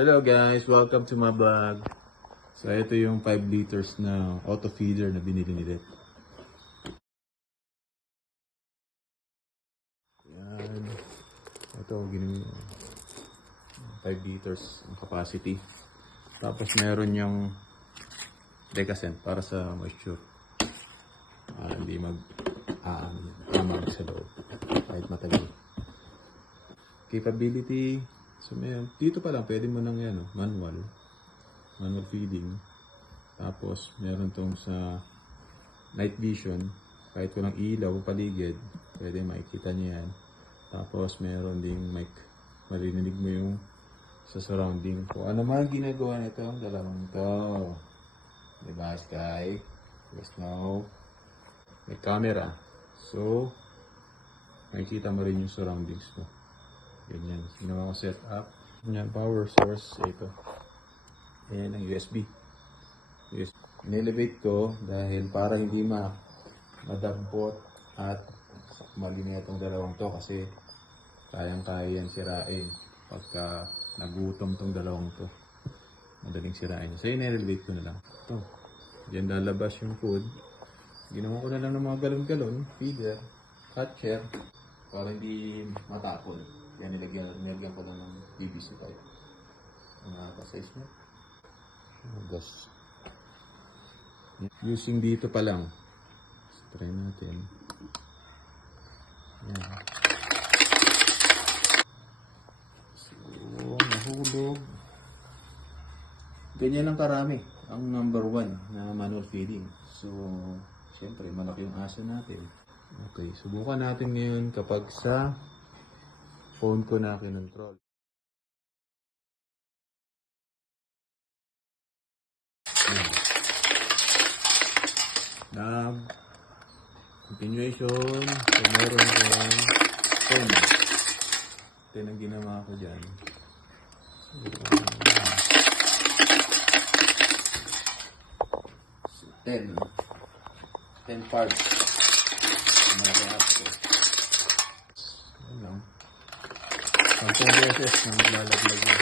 Hello guys, welcome to my vlog. So ito yung 5 liters na auto feeder na binili ni Ret. Yan. Ito ginamit 5 liters ang capacity. Tapos meron yung decascent para sa moisture. Hindi mag-aamag sa loob kahit matagal. Capability. So dito pa lang pwede mo nang manual feeding. Tapos meron tong sa night vision, kahit walang ilaw paligid pwede makikita niya yan. Tapos meron ding mic, marinig mo yung sa surrounding kung ano man ginagawa nito ang dalawang to, diba Sky? Yes, no? May camera, so makikita mo rin yung surroundings mo. Ganyan, ginawa ko set up. Yan, power source, ito. Ayan ang USB. In-elevate ko dahil para hindi madampot at malinya itong dalawang to kasi kayang-kaya yan sirain pagka nagutom tong dalawang to. Madaling sirain. So in-elevate ko na lang. Ito. Diyan lalabas yung food. Ginawa ko na lang ng mga galon-galon, feeder, catcher, para hindi matapon. Yan, nilagyan ko lang ng PVC pipe. Nakaka-size mo. Gas. Using dito pa lang. Let's try natin. Yan. So, nahulog. Ganyan lang karami. Ang number 1 na manual feeding. So, siyempre, malaki yung aso natin. Okay, subukan natin ngayon kapag sa phone ko na kinontrol. Continuation. So, meron kong phone. Ito yung ginawa ko dyan. So, 10 parts. Malaki aso. Yan lang. 10 beses na maglalaglag yun.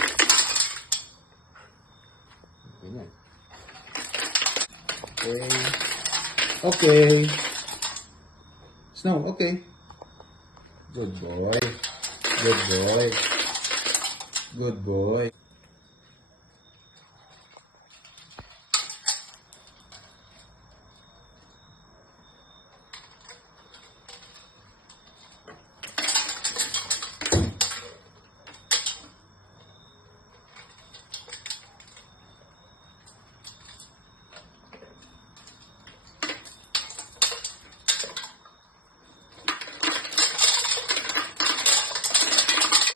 Ganyan. Okay. Snow, okay. Good boy. Good boy. Good boy.